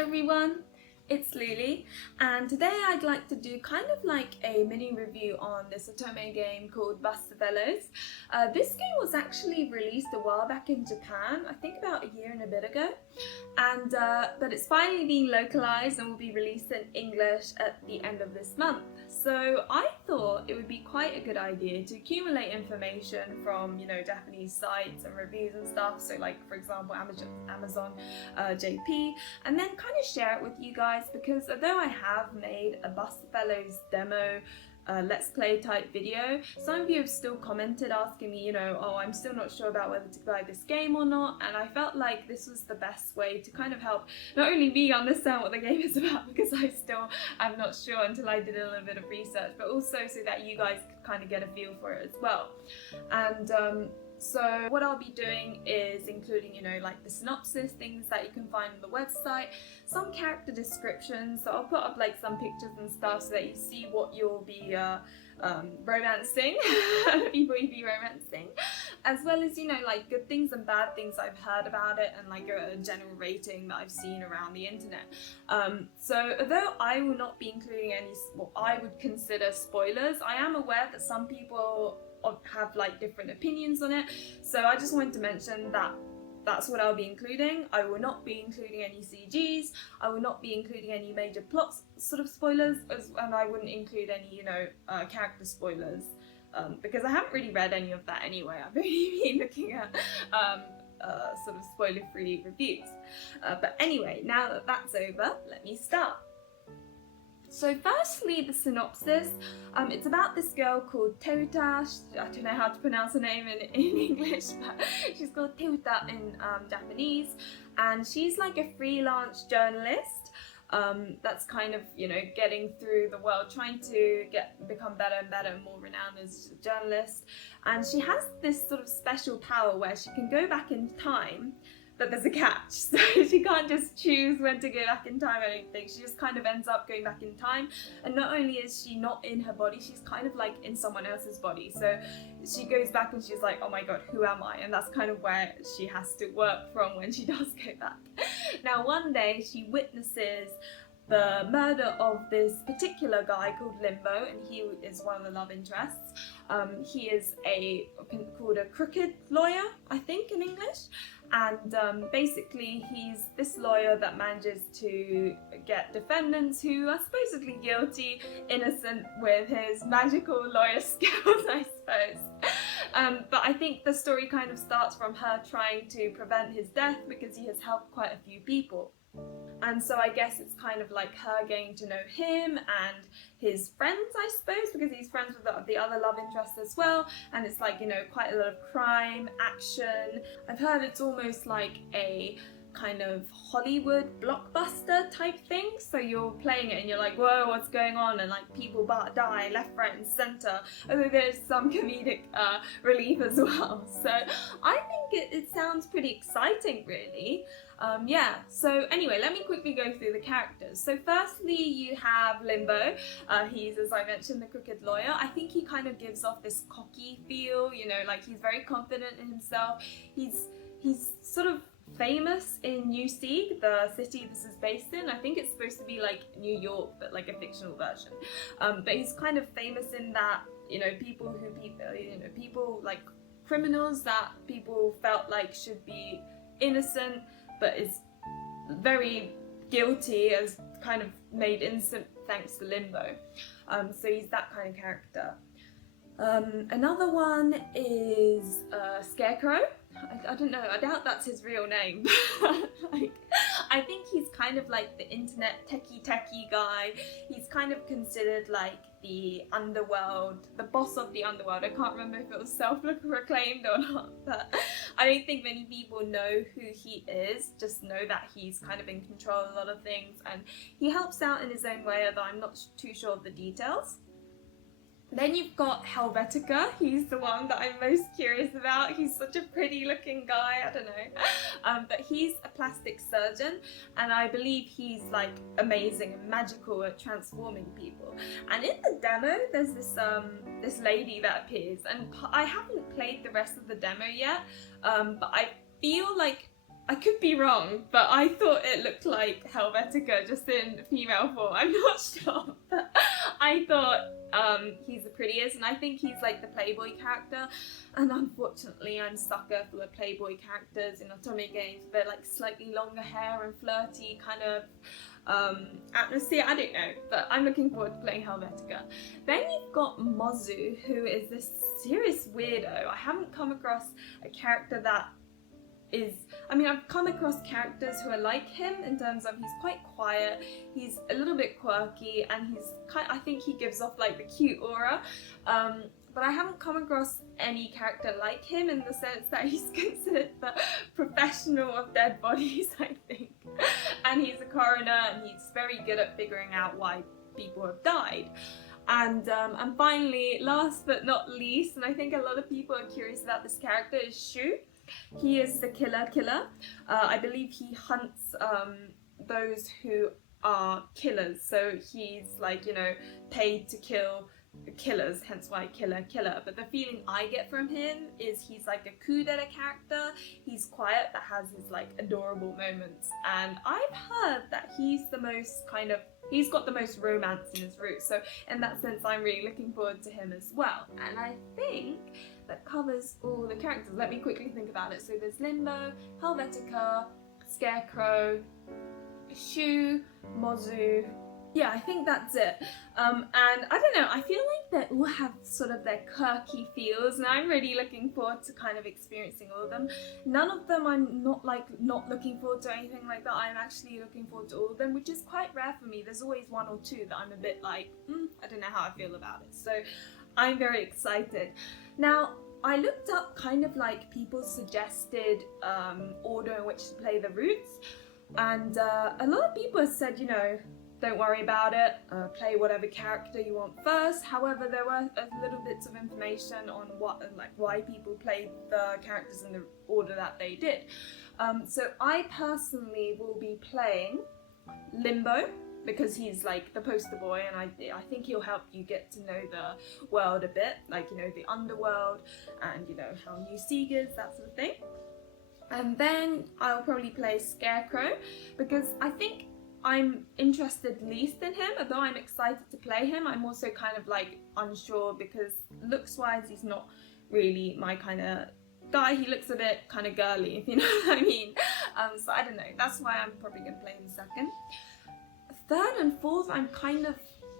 everyone, it's Lily, and today I'd like to do kind of like a mini review on this otome game called Bustafellows. This game was actually released a while back in Japan, I think about a year and a bit ago, and but it's finally being localized and will be released in English at the end of this month. So I thought it would be quite a good idea to accumulate information from, Japanese sites and reviews and stuff. So like, for example, Amazon JP, and then kind of share it with you guys, because although I have made a Bustafellows demo let's play type video, some of you have still commented asking me, oh, I'm still not sure about whether to buy this game or not, and I felt like this was the best way to kind of help not only me understand what the game is about, because I still am not sure until I did a little bit of research, but also so that you guys could kind of get a feel for it as well. And so what I'll be doing is including, like the synopsis, things that you can find on the website, some character descriptions, so I'll put up like some pictures and stuff so that you see what you'll be romancing, people you'll be romancing, as well as, like good things and bad things I've heard about it, and like a general rating that I've seen around the internet. So although I will not be including any what I would consider spoilers, I am aware that some people have like different opinions on it, so I just wanted to mention that that's what I'll be including. I will not be including any CGs, I will not be including any major plot sort of spoilers, and I wouldn't include any, character spoilers, because I haven't really read any of that anyway. I've only been looking at sort of spoiler-free reviews. But anyway, now that that's over, let me start. So firstly, the synopsis. It's about this girl called Teuta. I don't know how to pronounce her name in English, but she's called Teuta in Japanese, and she's like a freelance journalist that's kind of, getting through the world, trying to become better and better and more renowned as a journalist. And she has this sort of special power where she can go back in time, but there's a catch, so she can't just choose when to go back in time or anything. She just kind of ends up going back in time, and not only is she not in her body, she's kind of like in someone else's body. So she goes back and she's like, oh my god, who am I? And that's kind of where she has to work from when she does go back. Now one day she witnesses the murder of this particular guy called Limbo, and he is one of the love interests. He is called a crooked lawyer, I think, in English, and basically he's this lawyer that manages to get defendants who are supposedly guilty, innocent, with his magical lawyer skills, I suppose. But I think the story kind of starts from her trying to prevent his death, because he has helped quite a few people. And so I guess it's kind of like her getting to know him and his friends, I suppose, because he's friends with the other love interests as well. And it's like, quite a lot of crime, action. I've heard it's almost like a kind of Hollywood blockbuster type thing. So you're playing it and you're like, whoa, what's going on? And like people die left, right and center. Although there's some comedic relief as well. So I think it sounds pretty exciting, really. Yeah, so anyway, let me quickly go through the characters. So firstly, you have Limbo. He's, as I mentioned, the crooked lawyer. I think he kind of gives off this cocky feel, like he's very confident in himself. He's sort of famous in New Seed, the city this is based in. I think it's supposed to be like New York, but like a fictional version. But he's kind of famous in that, people like criminals that people felt like should be innocent, but is very guilty, as kind of made innocent thanks to Limbo. So he's that kind of character. Another one is Scarecrow. I don't know, I doubt that's his real name. Like, I think he's kind of like the internet techie guy. He's kind of considered like the underworld, the boss of the underworld. I can't remember if it was self-proclaimed or not, but I don't think many people know who he is, just know that he's kind of in control of a lot of things, and he helps out in his own way, although I'm not too sure of the details. Then you've got Helvetica. He's the one that I'm most curious about. He's such a pretty looking guy, I don't know. But he's a plastic surgeon, and I believe he's like amazing and magical at transforming people. And in the demo, there's this lady that appears, and I haven't played the rest of the demo yet, but I feel like I could be wrong, but I thought it looked like Helvetica just in female form. I'm not sure, but I thought he's the prettiest, and I think he's like the Playboy character. And unfortunately, I'm a sucker for the Playboy characters in otomegames. They're like slightly longer hair and flirty kind of atmosphere. I don't know, but I'm looking forward to playing Helvetica. Then you've got Mozu, who is this serious weirdo. I haven't come across a character that is, I mean, I've come across characters who are like him in terms of he's quite quiet, he's a little bit quirky, and I think he gives off like the cute aura. But I haven't come across any character like him in the sense that he's considered the professional of dead bodies, I think. And he's a coroner, and he's very good at figuring out why people have died. And finally, last but not least, and I think a lot of people are curious about this character, is Shu. He is the killer. I believe he hunts those who are killers. So he's like, you know, paid to kill killers, hence why killer. But the feeling I get from him is he's like a kudera character. He's quiet but has his like adorable moments. And I've heard that he's the most he's got the most romance in his roots. So in that sense, I'm really looking forward to him as well. And I think that covers all the characters. Let me quickly think about it. So there's Limbo, Helvetica, Scarecrow, Shu, Mozu. Yeah, I think that's it. And I don't know, I feel like they all have sort of their quirky feels, and I'm really looking forward to kind of experiencing all of them. None of them I'm not looking forward to anything like that. I'm actually looking forward to all of them, which is quite rare for me. There's always one or two that I'm a bit like, I don't know how I feel about it. So I'm very excited. Now, I looked up kind of like people's suggested order in which to play the routes, and a lot of people have said, you know, don't worry about it, play whatever character you want first. However, there were little bits of information on why people played the characters in the order that they did. So I personally will be playing Limbo, because he's like the poster boy, and I think he'll help you get to know the world a bit, like, you know, the underworld, and, you know, how new Sieg is, that sort of thing. And then I'll probably play Scarecrow, because I think I'm interested least in him. Although I'm excited to play him, I'm also kind of like unsure, because looks wise he's not really my kind of guy. He looks a bit kind of girly, if you know what I mean. So I don't know, that's why I'm probably going to play him second. Third and fourth I'm kind of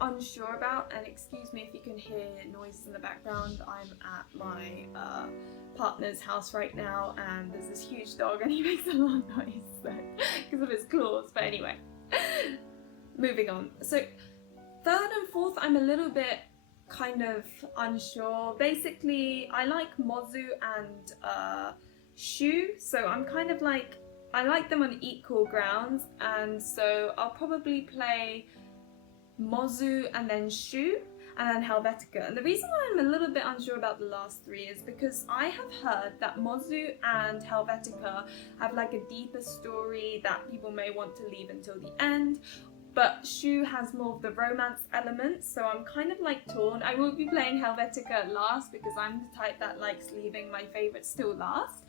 unsure about, and excuse me if you can hear noises in the background. I'm at my partner's house right now, and there's this huge dog and he makes a lot of noise because of his claws. But anyway, moving on. So third and fourth I'm a little bit kind of unsure. Basically, I like Mozu and Shu, so I'm kind of like, I like them on equal grounds, and so I'll probably play Mozu and then Shu and then Helvetica. And the reason why I'm a little bit unsure about the last three is because I have heard that Mozu and Helvetica have like a deeper story that people may want to leave until the end, but Shu has more of the romance elements, so I'm kind of like torn. I will be playing Helvetica last because I'm the type that likes leaving my favourites till last,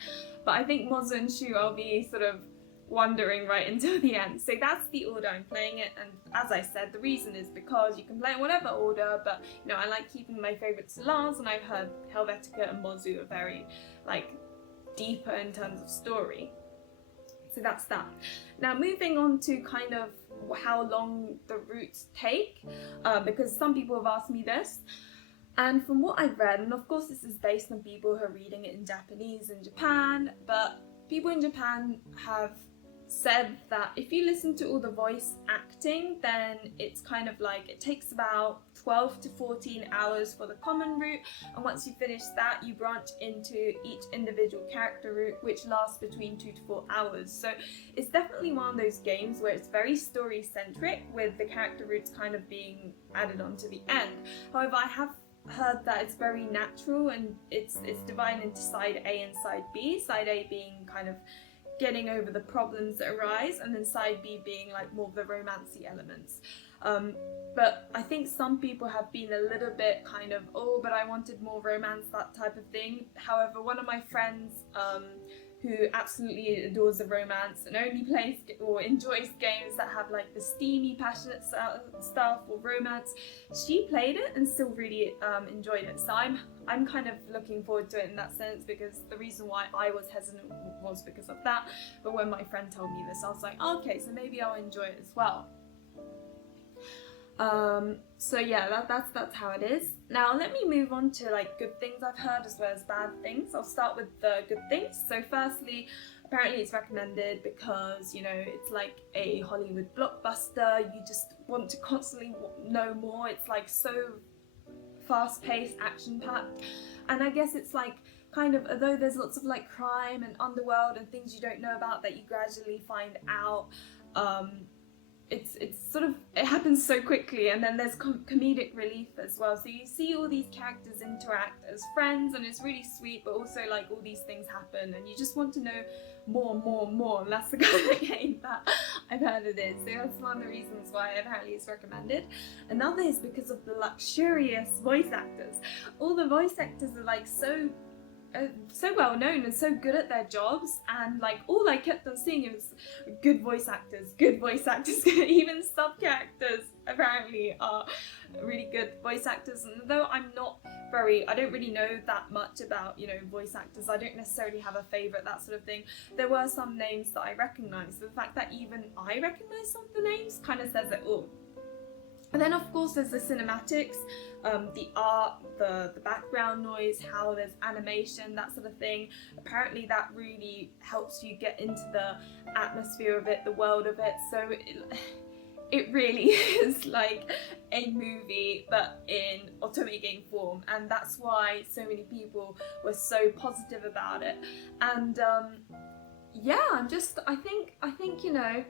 but I think Mozu and Shu I'll be sort of wandering right until the end. So that's the order I'm playing it, and as I said, the reason is because you can play in whatever order, but you know, I like keeping my favourites to last, and I've heard Helvetica and Mozu are very like deeper in terms of story. So that's that. Now moving on to kind of how long the routes take, because some people have asked me this, and from what I've read, and of course this is based on people who are reading it in Japanese in Japan, but people in Japan have said that if you listen to all the voice acting, then it's kind of like, it takes about 12 to 14 hours for the common route, and once you finish that you branch into each individual character route, which lasts between 2 to 4 hours. So it's definitely one of those games where it's very story centric, with the character routes kind of being added on to the end. However, I have heard that it's very natural, and it's divided into side A and side B, side A being kind of getting over the problems that arise, and then side B being like more of the romancy elements. But I think some people have been a little bit kind of, oh, but I wanted more romance, that type of thing. However, one of my friends who absolutely adores the romance and only plays or enjoys games that have like the steamy, passionate stuff or romance. She played it and still really enjoyed it. So I'm kind of looking forward to it in that sense, because the reason why I was hesitant was because of that. But when my friend told me this, I was like, oh, okay, so maybe I'll enjoy it as well. So yeah, that's how it is. Now let me move on to like good things I've heard as well as bad things. I'll start with the good things. So firstly, apparently it's recommended because, you know, it's like a Hollywood blockbuster. You just want to constantly know more. It's like so fast-paced, action-packed, and I guess it's like kind of, although there's lots of like crime and underworld and things you don't know about that you gradually find out, it's sort of, it happens so quickly, and then there's comedic relief as well. So you see all these characters interact as friends, and it's really sweet, but also like all these things happen, and you just want to know more, and that's the kind of game that I've heard it is. So that's one of the reasons why apparently it's recommended. Another is because of the luxurious voice actors. All the voice actors are like so well known and so good at their jobs, and like all I kept on seeing was good voice actors. Even sub characters apparently are really good voice actors, and though I don't really know that much about, you know, voice actors, I don't necessarily have a favourite, that sort of thing. There were some names that I recognised, so the fact that even I recognise some of the names kind of says it all. And then of course there's the cinematics, the art, the background noise, how there's animation, that sort of thing. Apparently that really helps you get into the atmosphere of it, the world of it. So it really is like a movie but in otomegame form, and that's why so many people were so positive about it. And yeah, I think, you know,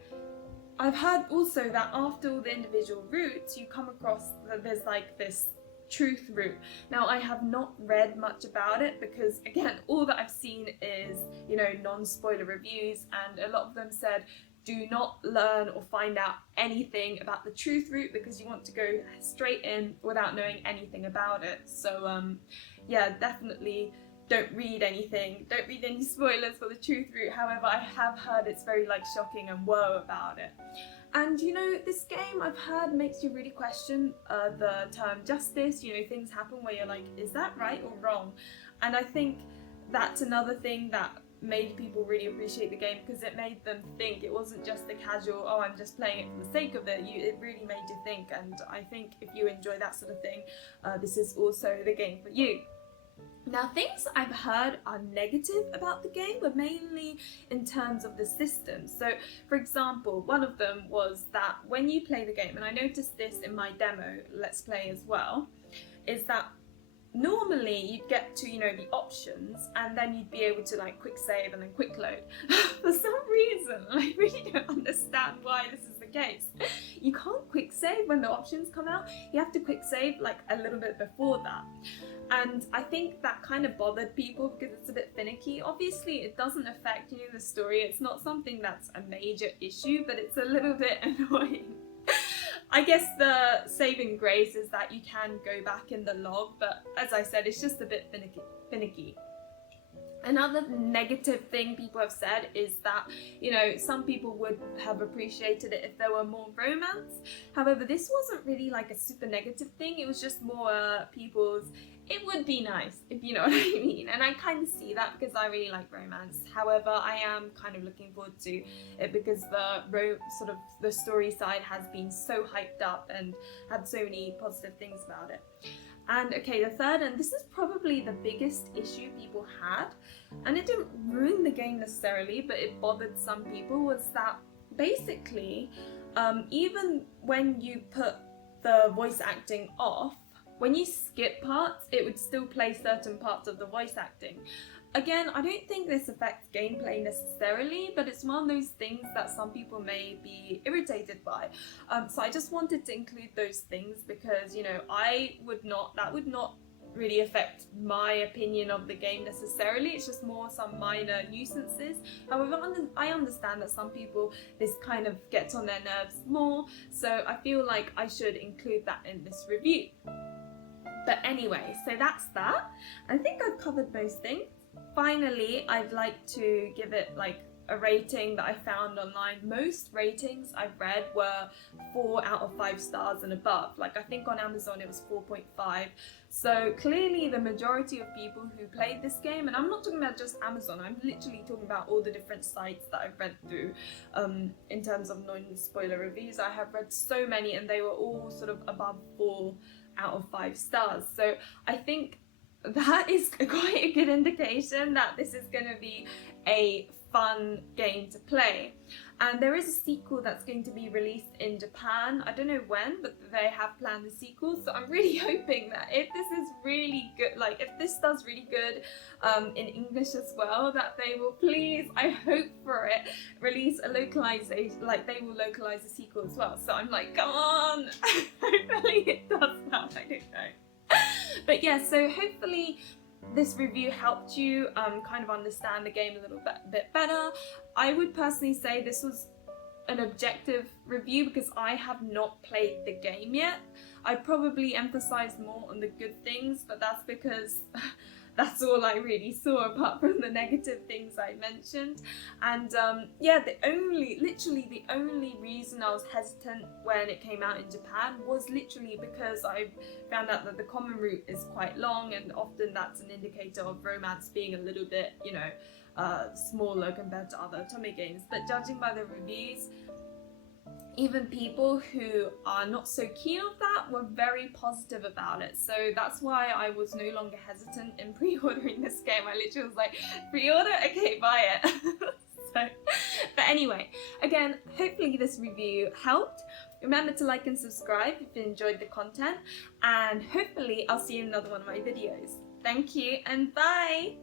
I've heard also that after all the individual routes, you come across that there's like this truth route. Now I have not read much about it because, again, all that I've seen is, you know, non-spoiler reviews, and a lot of them said do not learn or find out anything about the truth route because you want to go straight in without knowing anything about it. So yeah, definitely don't read anything, don't read any spoilers for the truth route. However, I have heard it's very like shocking and woe about it. And you know, this game I've heard makes you really question the term justice. You know, things happen where you're like, is that right or wrong? And I think that's another thing that made people really appreciate the game, because it made them think. It wasn't just the casual, oh, I'm just playing it for the sake of it. It really made you think, and I think if you enjoy that sort of thing, this is also the game for you. Now, things I've heard are negative about the game, but mainly in terms of the system. So, for example, one of them was that when you play the game, and I noticed this in my demo, Let's Play as well, is that normally you'd get to, you know, the options, and then you'd be able to like quick save and then quick load. For some reason, I really don't understand why this is the case. You can't quick save when the options come out. You have to quick save like a little bit before that. And I think that kind of bothered people because it's a bit finicky. Obviously, it doesn't affect, you know, the story. It's not something that's a major issue, but it's a little bit annoying. I guess the saving grace is that you can go back in the log, but as I said, it's just a bit finicky. Another negative thing people have said is that, you know, some people would have appreciated it if there were more romance. However, this wasn't really like a super negative thing. It was just more people's, it would be nice, if you know what I mean. And I kind of see that because I really like romance. However, I am kind of looking forward to it because the story side has been so hyped up and had so many positive things about it. And okay, the third, and this is probably the biggest issue people had, and it didn't ruin the game necessarily, but it bothered some people, was that basically, even when you put the voice acting off, when you skip parts, it would still play certain parts of the voice acting. Again, I don't think this affects gameplay necessarily, but it's one of those things that some people may be irritated by. So I just wanted to include those things because, you know, that would not really affect my opinion of the game necessarily. It's just more some minor nuisances. However, I understand that some people, this kind of gets on their nerves more, so I feel like I should include that in this review. But anyway, so that's that. I think I've covered most things. finally, I'd like to give it like a rating that I found online. Most ratings I've read were 4 out of 5 stars and above. Like, I think on Amazon it was 4.5. So clearly the majority of people who played this game, and I'm not talking about just Amazon, I'm literally talking about all the different sites that I've read through in terms of non-spoiler reviews. I have read so many and they were all sort of above 4 out of 5 stars. So I think that is quite a good indication that this is going to be a fun game to play. And there is a sequel that's going to be released in Japan. I don't know when, but they have planned the sequel. So I'm really hoping that if this is really good, like if this does really good in English as well, that they will please, I hope for it, release a localization, like they will localize the sequel as well. So I'm like, come on, hopefully it does that, I don't know. But yeah, so hopefully this review helped you kind of understand the game a little bit better. I would personally say this was an objective review because I have not played the game yet. I probably emphasized more on the good things, but that's because that's all I really saw apart from the negative things I mentioned. And yeah, literally the only reason I was hesitant when it came out in Japan was literally because I found out that the common route is quite long, and often that's an indicator of romance being a little bit, you know, smaller compared to other otome games. But judging by the reviews, even people who are not so keen on that were very positive about it. So that's why I was no longer hesitant in pre-ordering this game. I literally was like, pre-order? Okay, buy it. But anyway, again, hopefully this review helped. Remember to like and subscribe if you enjoyed the content, and hopefully I'll see you in another one of my videos. Thank you and bye!